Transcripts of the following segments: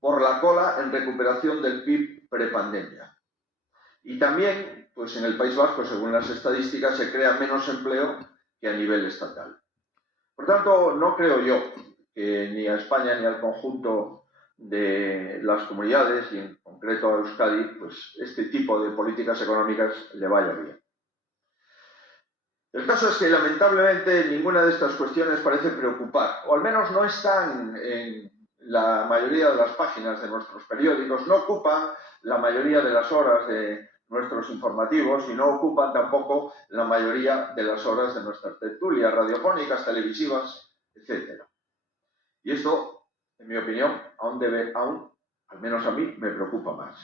por la cola en recuperación del PIB prepandemia. Y también, pues en el País Vasco, según las estadísticas, se crea menos empleo que a nivel estatal. Por tanto, no creo yo que ni a España ni al conjunto de las comunidades, y en concreto a Euskadi, pues este tipo de políticas económicas le vaya bien. El caso es que, lamentablemente, ninguna de estas cuestiones parece preocupar, o al menos no están en la mayoría de las páginas de nuestros periódicos, no ocupan la mayoría de las horas de nuestros informativos y no ocupan tampoco la mayoría de las horas de nuestras tertulias radiofónicas, televisivas, etc. Y esto, en mi opinión, aún, al menos a mí, me preocupa más.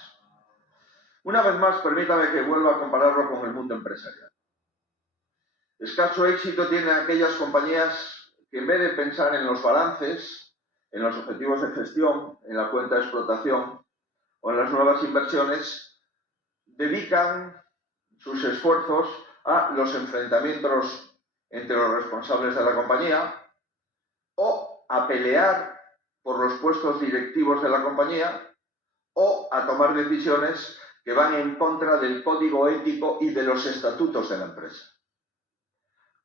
Una vez más, permítame que vuelva a compararlo con el mundo empresarial. Escaso éxito tienen aquellas compañías que, en vez de pensar en los balances, en los objetivos de gestión, en la cuenta de explotación o en las nuevas inversiones, dedican sus esfuerzos a los enfrentamientos entre los responsables de la compañía o a pelear por los puestos directivos de la compañía o a tomar decisiones que van en contra del código ético y de los estatutos de la empresa.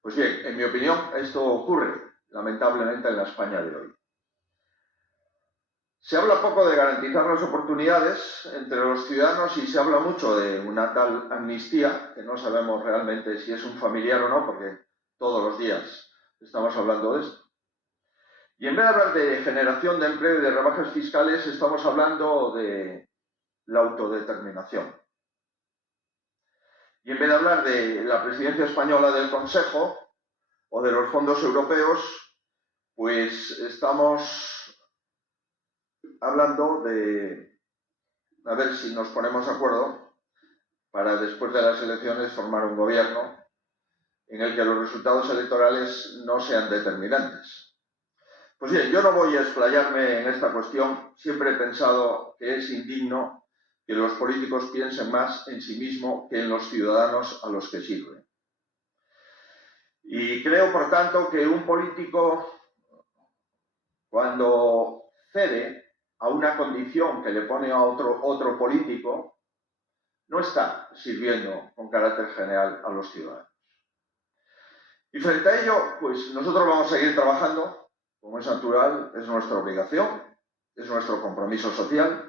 Pues bien, en mi opinión, esto ocurre, lamentablemente, en la España de hoy. Se habla poco de garantizar las oportunidades entre los ciudadanos y se habla mucho de una tal amnistía, que no sabemos realmente si es un familiar o no, porque todos los días estamos hablando de esto. Y en vez de hablar de generación de empleo y de rebajas fiscales, estamos hablando de la autodeterminación. Y en vez de hablar de la presidencia española del Consejo o de los fondos europeos, pues estamos hablando de a ver si nos ponemos de acuerdo para después de las elecciones formar un gobierno en el que los resultados electorales no sean determinantes. Pues bien, yo no voy a explayarme en esta cuestión. Siempre he pensado que es indigno que los políticos piensen más en sí mismos que en los ciudadanos a los que sirven. Y creo, por tanto, que un político, cuando cede a una condición que le pone a otro político, no está sirviendo con carácter general a los ciudadanos. Y frente a ello, pues nosotros vamos a seguir trabajando, como es natural, es nuestra obligación, es nuestro compromiso social,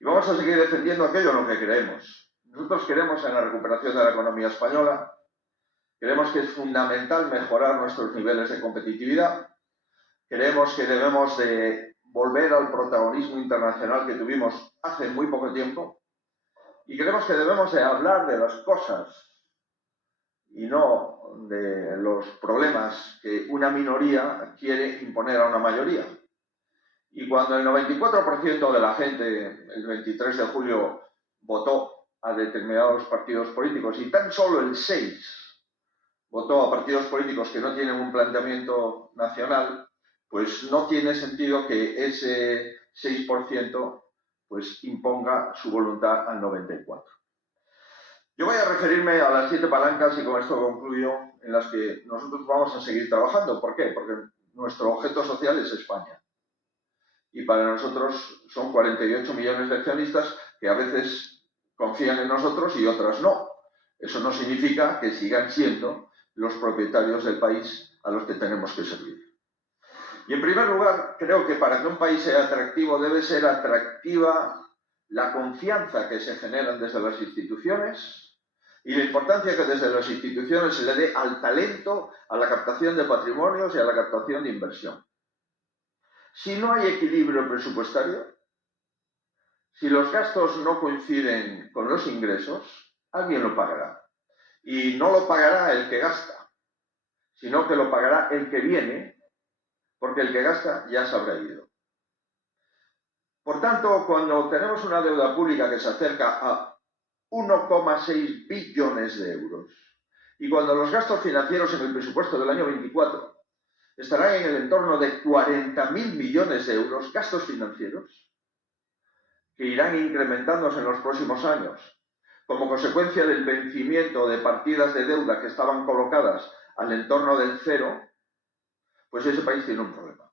y vamos a seguir defendiendo aquello en lo que creemos. Nosotros creemos en la recuperación de la economía española, creemos que es fundamental mejorar nuestros niveles de competitividad, creemos que debemos de volver al protagonismo internacional que tuvimos hace muy poco tiempo y creemos que debemos de hablar de las cosas y no de los problemas que una minoría quiere imponer a una mayoría. Y cuando el 94% de la gente, el 23 de julio, votó a determinados partidos políticos y tan solo el 6% votó a partidos políticos que no tienen un planteamiento nacional, pues no tiene sentido que ese 6% pues imponga su voluntad al 94%. Yo voy a referirme a las 7 palancas y con esto concluyo, en las que nosotros vamos a seguir trabajando. ¿Por qué? Porque nuestro objeto social es España. Y para nosotros son 48 millones de accionistas que a veces confían en nosotros y otras no. Eso no significa que sigan siendo los propietarios del país a los que tenemos que servir. Y en primer lugar, creo que para que un país sea atractivo debe ser atractiva la confianza que se genera desde las instituciones y la importancia que desde las instituciones se le dé al talento, a la captación de patrimonios y a la captación de inversión. Si no hay equilibrio presupuestario, si los gastos no coinciden con los ingresos, alguien lo pagará. Y no lo pagará el que gasta, sino que lo pagará el que viene, porque el que gasta ya se habrá ido. Por tanto, cuando tenemos una deuda pública que se acerca a 1,6 billones de euros, y cuando los gastos financieros en el presupuesto del año 24 estarán en el entorno de 40.000 millones de euros, gastos financieros, que irán incrementándose en los próximos años, como consecuencia del vencimiento de partidas de deuda que estaban colocadas al entorno del cero, pues ese país tiene un problema.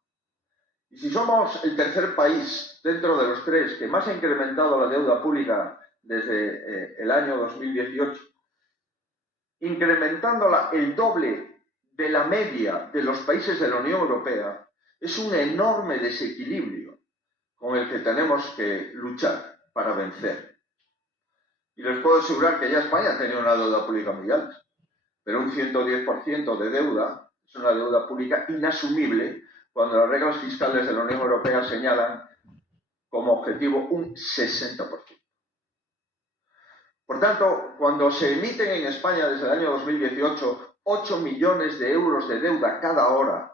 Y si somos el tercer país dentro de los tres que más ha incrementado la deuda pública desde el año 2018, incrementándola el doble de la media de los países de la Unión Europea, es un enorme desequilibrio con el que tenemos que luchar para vencer. Y les puedo asegurar que ya España ha tenido una deuda pública muy alta, pero un 110% de deuda es una deuda pública inasumible cuando las reglas fiscales de la Unión Europea señalan como objetivo un 60%. Por tanto, cuando se emiten en España desde el año 2018 8 millones de euros de deuda cada hora,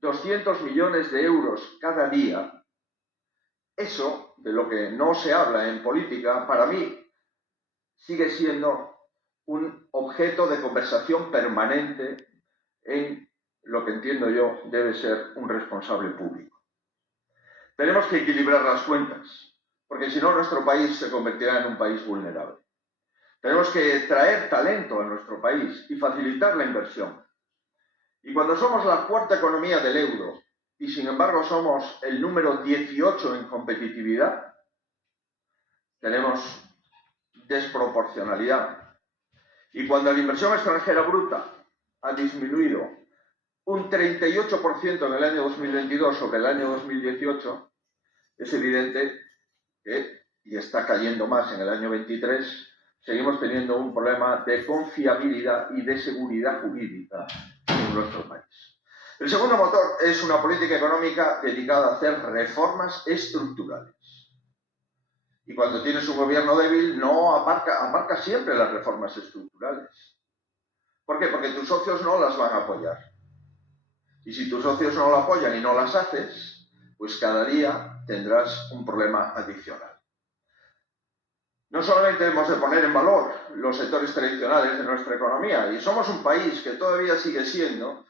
200 millones de euros cada día, eso, de lo que no se habla en política, para mí sigue siendo un objeto de conversación permanente en lo que entiendo yo debe ser un responsable público. Tenemos que equilibrar las cuentas, porque si no nuestro país se convertirá en un país vulnerable. Tenemos que traer talento a nuestro país y facilitar la inversión. Y cuando somos la cuarta economía del euro y sin embargo somos el número 18 en competitividad, tenemos desproporcionalidad. Y cuando la inversión extranjera bruta ha disminuido un 38% en el año 2022 sobre el año 2018, es evidente que, y está cayendo más en el año 23, seguimos teniendo un problema de confiabilidad y de seguridad jurídica en nuestro país. El segundo motor es una política económica dedicada a hacer reformas estructurales. Y cuando tienes un gobierno débil, no aparca siempre las reformas estructurales. ¿Por qué? Porque tus socios no las van a apoyar. Y si tus socios no lo apoyan y no las haces, pues cada día tendrás un problema adicional. No solamente hemos de poner en valor los sectores tradicionales de nuestra economía, y somos un país que todavía sigue siendo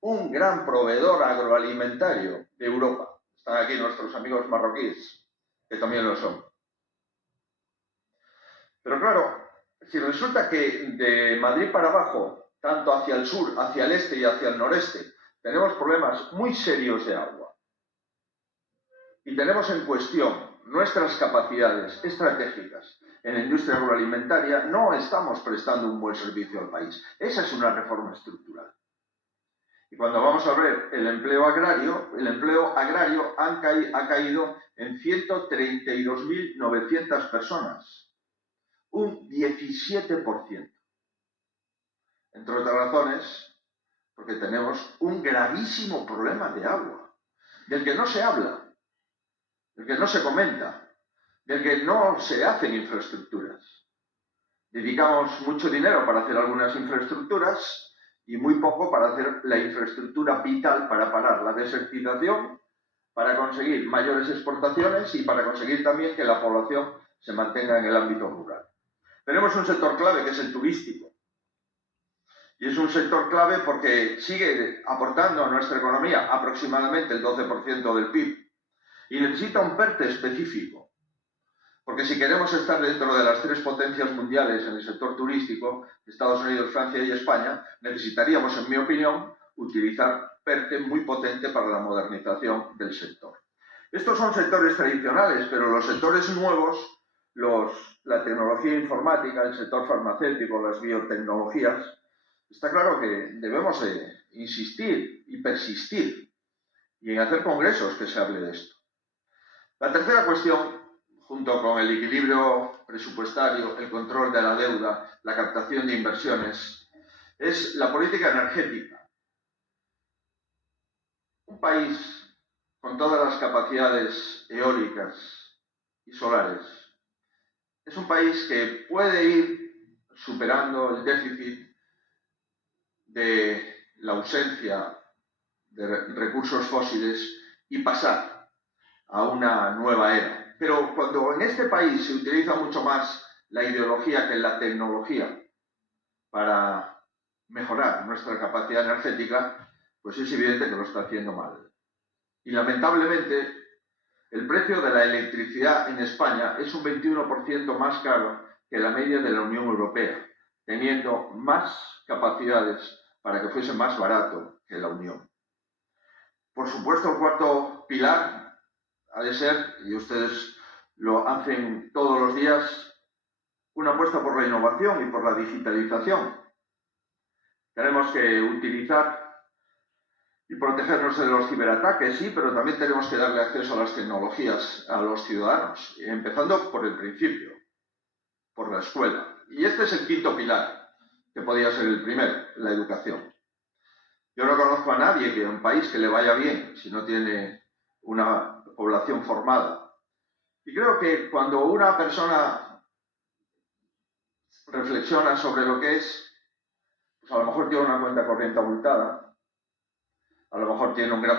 un gran proveedor agroalimentario de Europa. Están aquí nuestros amigos marroquíes, que también lo son. Pero claro, si resulta que de Madrid para abajo, tanto hacia el sur, hacia el este y hacia el noreste, tenemos problemas muy serios de agua, y tenemos en cuestión nuestras capacidades estratégicas en la industria agroalimentaria, no estamos prestando un buen servicio al país. Esa es una reforma estructural. Y cuando vamos a ver el empleo agrario ha caído en 132.900 personas, un 17%. Entre otras razones, porque tenemos un gravísimo problema de agua, del que no se habla, del que no se comenta, del que no se hacen infraestructuras. Dedicamos mucho dinero para hacer algunas infraestructuras y muy poco para hacer la infraestructura vital para parar la desertización, para conseguir mayores exportaciones y para conseguir también que la población se mantenga en el ámbito rural. Tenemos un sector clave que es el turístico. Y es un sector clave porque sigue aportando a nuestra economía aproximadamente el 12% del PIB y necesita un PERTE específico. Porque si queremos estar dentro de las tres potencias mundiales en el sector turístico, Estados Unidos, Francia y España, necesitaríamos, en mi opinión, utilizar PERTE muy potente para la modernización del sector. Estos son sectores tradicionales, pero los sectores nuevos, la tecnología informática, el sector farmacéutico, las biotecnologías, está claro que debemos de insistir y persistir y en hacer congresos que se hable de esto. La tercera cuestión, junto con el equilibrio presupuestario, el control de la deuda, la captación de inversiones, es la política energética. Un país con todas las capacidades eólicas y solares es un país que puede ir superando el déficit de la ausencia de recursos fósiles y pasar a una nueva era. Pero cuando en este país se utiliza mucho más la ideología que la tecnología para mejorar nuestra capacidad energética, pues es evidente que lo está haciendo mal. Y lamentablemente, el precio de la electricidad en España es un 21% más caro que la media de la Unión Europea, teniendo más capacidades para que fuese más barato que la Unión. Por supuesto, el cuarto pilar ha de ser, y ustedes lo hacen todos los días, una apuesta por la innovación y por la digitalización. Tenemos que utilizar y protegernos de los ciberataques, sí, pero también tenemos que darle acceso a las tecnologías a los ciudadanos, empezando por el principio, por la escuela. Y este es el quinto pilar, que podría ser el primero, la educación. Yo no conozco a nadie que en un país que le vaya bien si no tiene una población formada. Y creo que cuando una persona reflexiona sobre lo que es, pues a lo mejor tiene una cuenta corriente abultada, a lo mejor tiene un gran